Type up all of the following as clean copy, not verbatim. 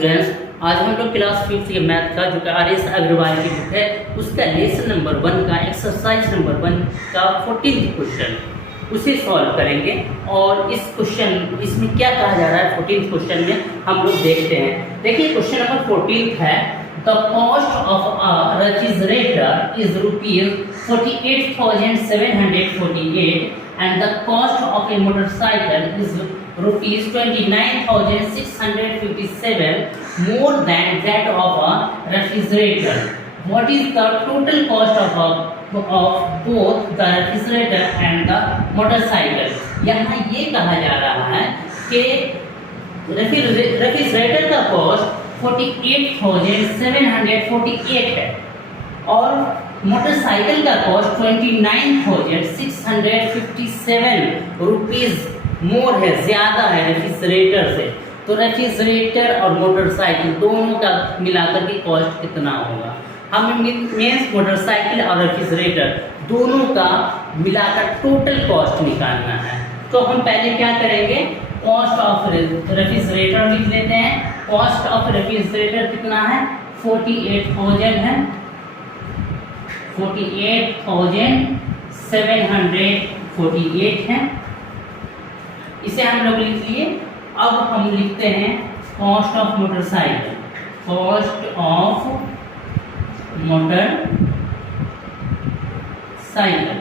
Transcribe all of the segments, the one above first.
Students, आज हम लोग क्लास 5th के मैथ का जो कि आर.एस. अग्रवाल की बुक है उसका लेसन नंबर 1 का एक्सरसाइज नंबर 1 का 14th क्वेश्चन उसे सॉल्व करेंगे। और इस क्वेश्चन इसमें क्या कहा जा रहा है 14th क्वेश्चन में हम लोग देखते हैं। देखिए क्वेश्चन नंबर 14 है, the cost of a refrigerator is ₹48,748 and the cost of a motorcycle is ₹29,657 more than that of a refrigerator. What is the total cost of both the refrigerator and the motorcycle? यहाँ ये कहा जा रहा है कि refrigerator का cost 48,748 है और मोटरसाइकिल का कॉस्ट 29,657 रुपीज मोर है, ज्यादा है रेफ्रिजरेटर से। तो रेफ्रिजरेटर और मोटरसाइकिल दोनों का मिलाकर के कॉस्ट कितना होगा? हमें मीन्स मोटरसाइकिल और रेफ्रिजरेटर दोनों का मिलाकर टोटल कॉस्ट निकालना है। तो हम पहले क्या करेंगे, कॉस्ट ऑफ रेफ्रिजरेटर लिख लेते हैं। कॉस्ट ऑफ रेफ्रिजरेटर कितना है? 48,000 है, 48,748 है। इसे हम लोग लिख लिए। अब हम लिखते हैं cost of motorcycle. Cost of motorcycle,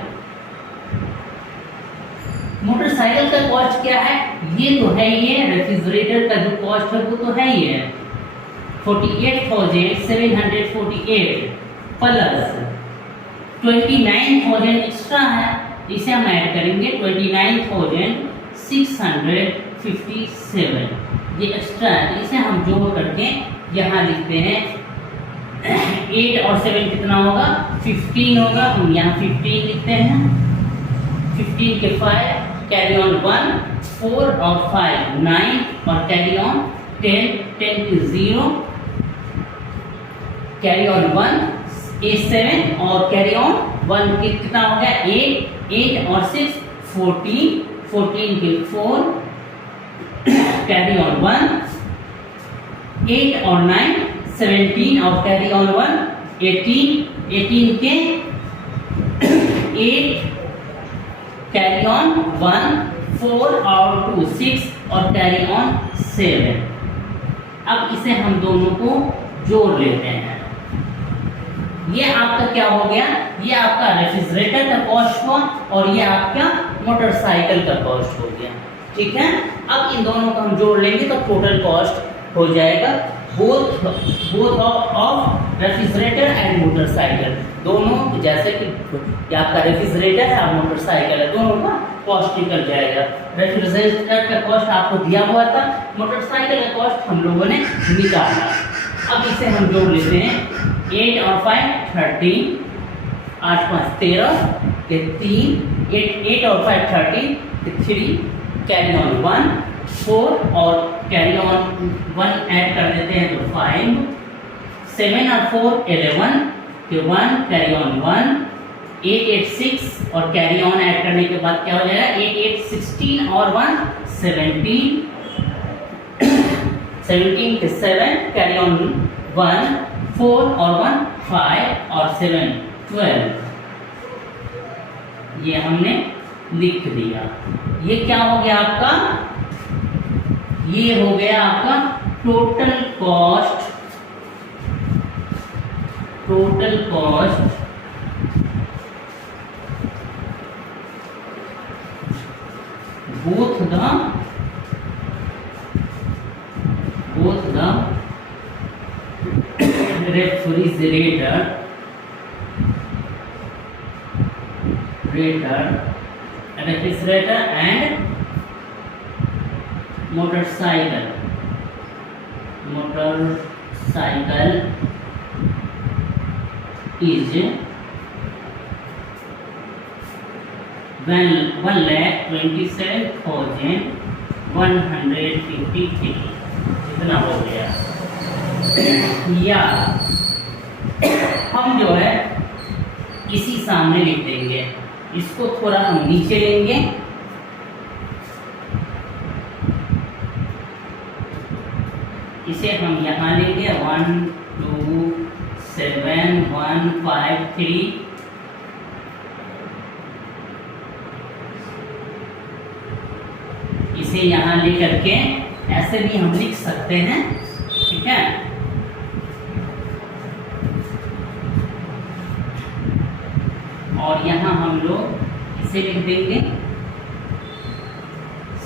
motorcycle का कॉस्ट क्या है? ये तो है ही है, रेफ्रिजरेटर का जो कॉस्ट है वो तो है ही है 48,748 प्लस 29,000 एक्स्ट्रा है, इसे हम ऐड करेंगे 29,657 ये एक्स्ट्रा है। इसे हम जोड़ करके यहाँ लिखते हैं 8 और 7 कितना होगा? 15 होगा। हम यहाँ 15 लिखते हैं। 15 के 5 कैरी ऑन 1 4 और 5 9 और कैरी ऑन 10 10 की 0 कैरी ऑन 1 7 और कैरी ऑन 1 कितना हो गया? 8 और 6 14 14 के 4 कैरी ऑन 1 8 और 9 17 और कैरी ऑन 1 18 18 के 8 कैरी ऑन 1 4 और 2 6 और कैरी ऑन 7। अब इसे हम दोनों को जोड़ लेते हैं। ये आपका क्या हो गया? ये आपका रेफ्रिजरेटर का कॉस्ट हुआ और ये आपका मोटरसाइकिल का कॉस्ट हो गया। ठीक है, अब इन दोनों को हम जोड़ लेंगे तो टोटल कॉस्ट हो जाएगा both of refrigerator and motorcycle. दोनों जैसे कि आपका रेफ्रिजरेटर है और मोटरसाइकिल है, दोनों का कॉस्ट निकल जाएगा। रेफ्रिजरेटर का कॉस्ट आपको दिया हुआ था, मोटरसाइकिल का कॉस्ट हम लोगों ने निकाला। अब इसे हम जोड़ लेते हैं। 8 और 5 13 8 5 13 के 3 8 और 5 30 के 3 कैरी ऑन 1 4 और कैरी ऑन 1 ऐड कर देते हैं तो 5 7 और 4 11 के 1 कैरी ऑन 1 8 8 6 और कैरी ऑन ऐड करने के बाद क्या हो जाएगा? 8 8 16 और 1 17 17 के 7 कैरी ऑन 1 4 और 1 5 और 7 12। ये हमने लिख दिया। ये क्या हो गया आपका? ये हो गया आपका total cost both the refrigerator and motorcycle is 1,27,153। इतना हो गया। या हम जो है इसी सामने लिख देंगे, इसको थोड़ा हम नीचे लेंगे इसे हम यहाँ लेंगे 1 2 7 1 5 3। इसे यहाँ लेकर के ऐसे भी हम लिख सकते हैं, ठीक है। और यहाँ हम लोग इसे लिख देंगे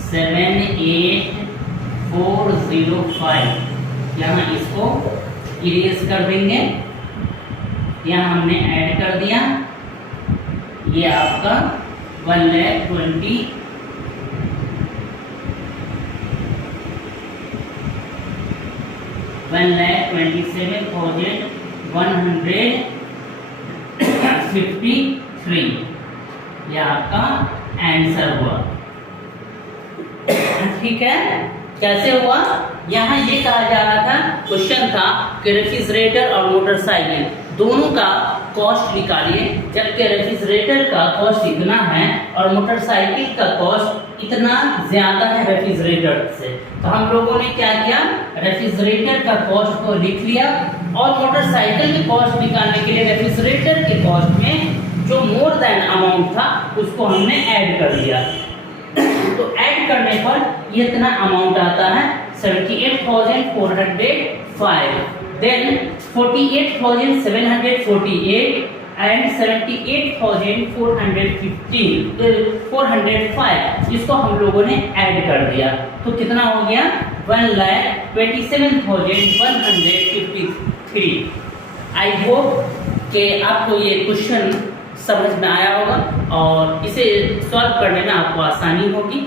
78405। यहाँ इसको इरेज कर देंगे। यहाँ हमने ऐड कर दिया, ये आपका 1,27,153 ये आपका आंसर हुआ, ठीक है। कैसे हुआ? यहाँ ये कहा जा रहा था, क्वेश्चन था कि रेफ्रिजरेटर और मोटरसाइकिल दोनों का कॉस्ट निकालिए, जबकि रेफ्रिजरेटर का कॉस्ट इतना है और मोटरसाइकिल का कॉस्ट इतना ज्यादा है रेफ्रिजरेटर से। तो हम लोगों ने क्या किया, रेफ्रिजरेटर का कॉस्ट को लिख लिया और मोटरसाइकिल के कॉस्ट निकालने के लिए रेफ्रिजरेटर के कॉस्ट में जो मोर देन अमाउंट था उसको हमने ऐड कर दिया। तो ऐड करने पर ये इतना अमाउंट आता है 78,405, देन 48,748 एंड 78,405 इसको हम लोगों ने ऐड कर दिया। तो कितना हो गया 1,27,153। आई होप कि आपको ये क्वेश्चन समझ में आया होगा और इसे सॉल्व करने में आपको आसानी होगी।